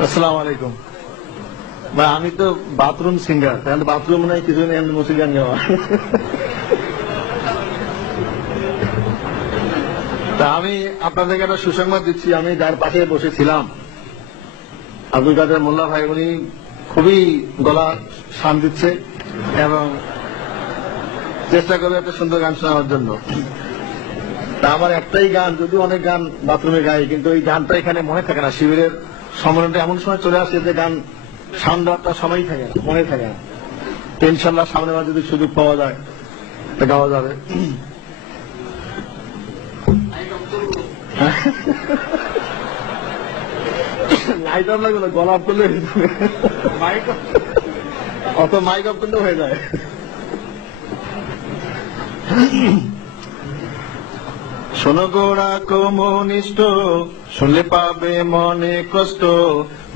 আসসালামু আলাইকুম। ভাই, আমি তো বাথরুম সিঙ্গার তাহলে বাথরুম নাই কিছু নেই এমনি মুসি গান গাওয়া তা আমি আপনাদেরকে একটা সুসংবাদ দিচ্ছি, আমি যার পাশে বসেছিলাম, আব্দুল কাদের মোল্লা ভাই, উনি খুবই গলা শান দিচ্ছে এবং চেষ্টা করবে একটা সুন্দর গান শোনানোর জন্য। তা আমার একটাই গান, যদিও অনেক গান বাথরুমে গাই, কিন্তু ওই গানটা এখানে মনে থাকে না, শিবিরের সম্মেলনটা এমন সময় চলে আসে যে গান সামনেটা সময় থাকে না মনে থাকে না। তো ইনশাল্লাহ সামনে বার যদি সুযোগ পাওয়া যায়, তা গাওয়া যাবে। লাইট অফ লাগবে না গলা করলে অত মাইক অফ করলে হয়ে যায়। শোনো গোড়া কমিউনিস্ট শুনলে পাবে মনে কষ্ট।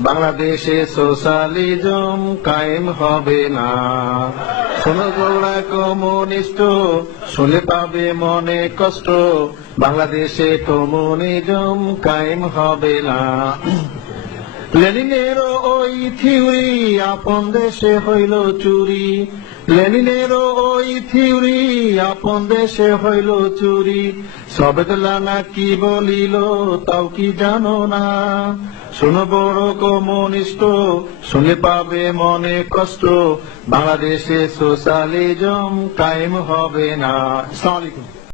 বাংলাদেশে সোশ্যালিজম কায়েম হবে না। শোনো গোড়া কমিউনিস্ট শুনলে পাবে মনে কষ্ট। বাংলাদেশে কমিউনিজম কায়েম হবে না। লেনিনের ওই থিওরি আপন দেশে হইল চুরি। লেনিনের ওই থিওরি আপন দেশে হইল চুরি। সবেদলানা কি বলিল, তাও কি জানো না? শোনো বড় কমিউনিস্ট শুনে পাবে মনে কষ্ট। বাংলাদেশে সোশ্যালিজম কায়েম হবে না। আসসালামু